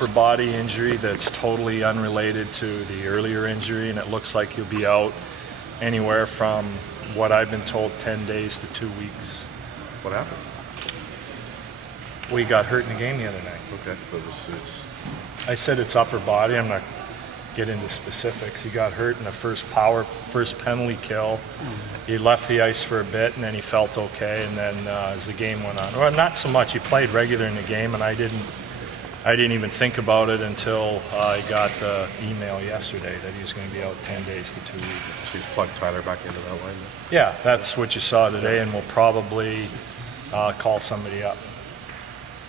upper body injury that's totally unrelated to the earlier injury, and it looks like he'll be out anywhere from what I've been told 10 days to 2 weeks. What happened? We got hurt in the game the other night. Okay, but it's I said it's upper body. I'm not get into specifics. He got hurt in the first penalty kill. He left the ice for a bit, and then he felt okay. And then as the game went on, well, not so much. He played regular in the game, and I didn't even think about it until I got the email yesterday that he was going to be out 10 days to 2 weeks. So he's plugged Tyler back into that line then? Yeah, that's what you saw today, and we'll probably call somebody up.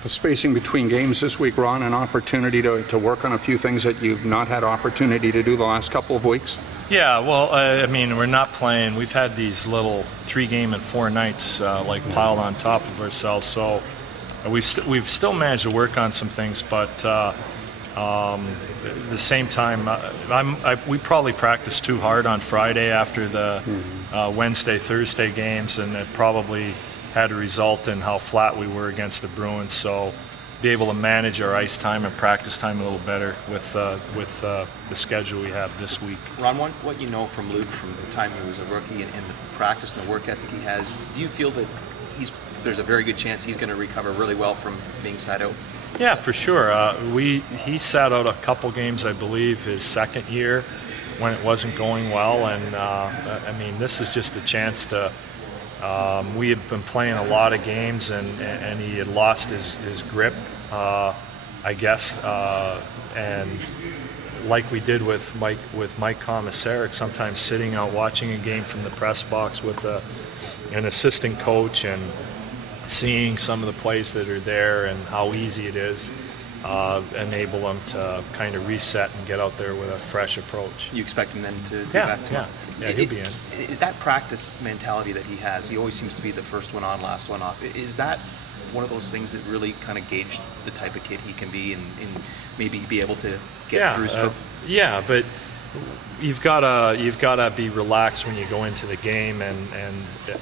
The spacing between games this week, Ron, an opportunity to work on a few things that you've not had opportunity to do the last couple of weeks? Yeah, well, I mean, we're not playing. We've had these little 3-game and 4 nights piled on top of ourselves, so we've still managed to work on some things, but at the same time, we probably practiced too hard on Friday after the Wednesday, Thursday games, and it probably had a result in how flat we were against the Bruins. So be able to manage our ice time and practice time a little better with the schedule we have this week. Ron, what you know from Luke from the time he was a rookie and the practice and the work ethic he has, do you feel that there's a very good chance he's going to recover really well from being sat out? Yeah, for sure. He sat out a couple games, I believe, his second year when it wasn't going well, and I mean, this is just a chance to. We had been playing a lot of games, and he had lost his grip, I guess, and like we did with Mike Komisarek, sometimes sitting out watching a game from the press box with an assistant coach and seeing some of the plays that are there and how easy it is, enable them to kind of reset and get out there with a fresh approach. You expect him then to go back to Yeah, he'll be in. That practice mentality that he has, he always seems to be the first one on, last one off. Is that one of those things that really kind of gauge the type of kid he can be and maybe be able to get through stroke? Yeah, but you've gotta be relaxed when you go into the game, and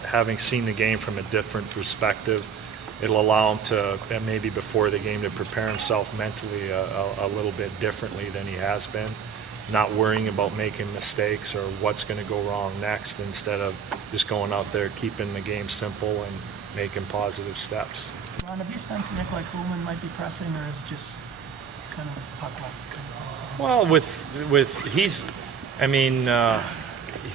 having seen the game from a different perspective, it'll allow him to, and maybe before the game, to prepare himself mentally a little bit differently than he has been. Not worrying about making mistakes or what's going to go wrong next, instead of just going out there, keeping the game simple and making positive steps. Ron, have you sensed Nikolai Kuhlman might be pressing, or is it just kind of puck luck kind of thing? Well,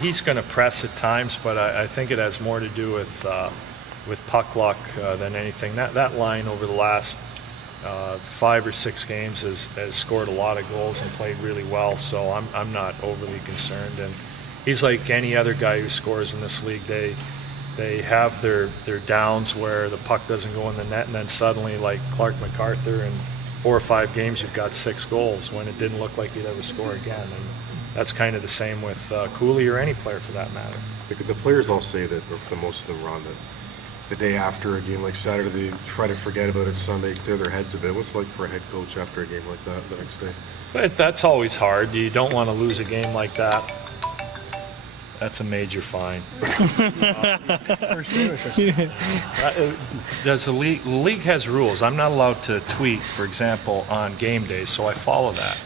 he's going to press at times, but I think it has more to do with puck luck than anything. That line over the last 5 or 6 games has scored a lot of goals and played really well, so I'm not overly concerned. And he's like any other guy who scores in this league. They have their downs where the puck doesn't go in the net, and then suddenly, like Clark MacArthur, in 4 or 5 games you've got 6 goals when it didn't look like he'd ever score again. And that's kind of the same with Cooley or any player for that matter. The players all say that, or for most of them, Ron, that the day after a game like Saturday, they try to forget about it Sunday, clear their heads a bit. What's it like for a head coach after a game like that the next day? But that's always hard. You don't want to lose a game like that. That's a major fine. Does the league has rules. I'm not allowed to tweet, for example, on game days, so I follow that.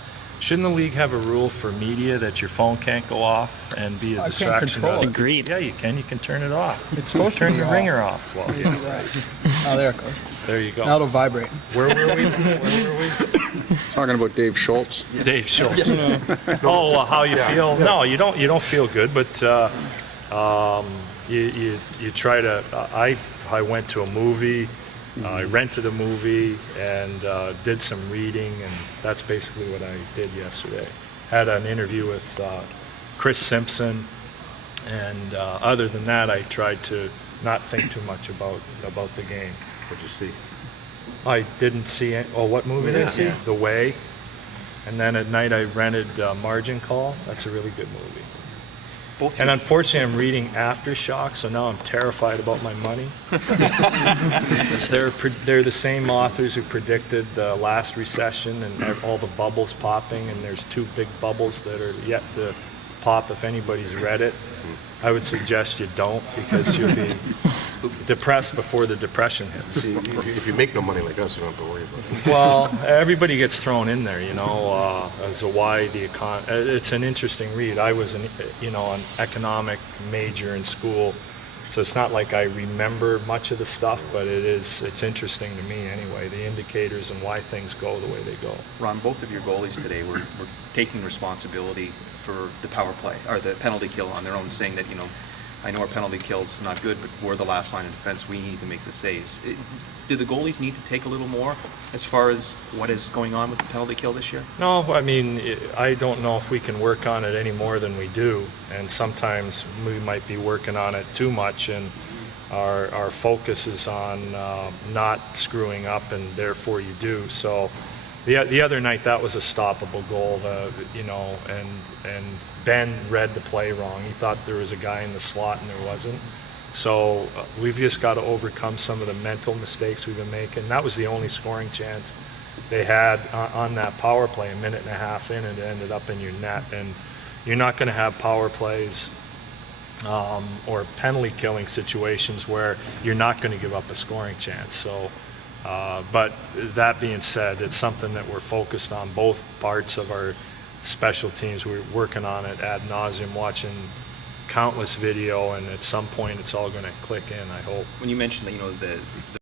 Shouldn't the league have a rule for media that your phone can't go off and be a distraction? Agreed. Yeah, you can. You can turn it off. It's supposed to turn be your off. ringer off. Well, yeah. Oh, there it goes. There you go. Now it'll vibrate. Where were we? Talking about Dave Schultz. Dave Schultz. Oh, how you feel? No, you don't feel good, but you try to. I went to a movie. I rented a movie and did some reading, and that's basically what I did yesterday. Had an interview with Chris Simpson, and other than that, I tried to not think too much about the game. What'd you see? I didn't see it. Oh, what movie did I see? The Way. And then at night I rented Margin Call. That's a really good movie. And unfortunately, I'm reading Aftershock, so now I'm terrified about my money. They're the same authors who predicted the last recession and all the bubbles popping, and there's 2 big bubbles that are yet to pop if anybody's read it. I would suggest you don't, because you'll be spooky. depressed before the depression hits. See, if you make no money like us, you don't have to worry about it. Well, everybody gets thrown in there, as to why the it's an interesting read. I was an economic major in school, so it's not like I remember much of the stuff, but it's interesting to me anyway, the indicators and why things go the way they go. Ron, both of your goalies today were taking responsibility for the power play or the penalty kill on their own, saying that, I know our penalty kill's not good, but we're the last line of defense. We need to make the saves. Do the goalies need to take a little more as far as what is going on with the penalty kill this year? No, I mean, I don't know if we can work on it any more than we do, and sometimes we might be working on it too much, and our focus is on not screwing up, and therefore you do. So the other night, that was a stoppable goal, and Ben read the play wrong. He thought there was a guy in the slot, and there wasn't. So we've just got to overcome some of the mental mistakes we've been making. That was the only scoring chance they had on that power play, a minute and a half in, and it ended up in your net. And you're not going to have power plays or penalty killing situations where you're not going to give up a scoring chance. So, but that being said, it's something that we're focused on, both parts of our special teams. We're working on it ad nauseum, watching countless video, and at some point it's all going to click in, I hope. When you mentioned that, the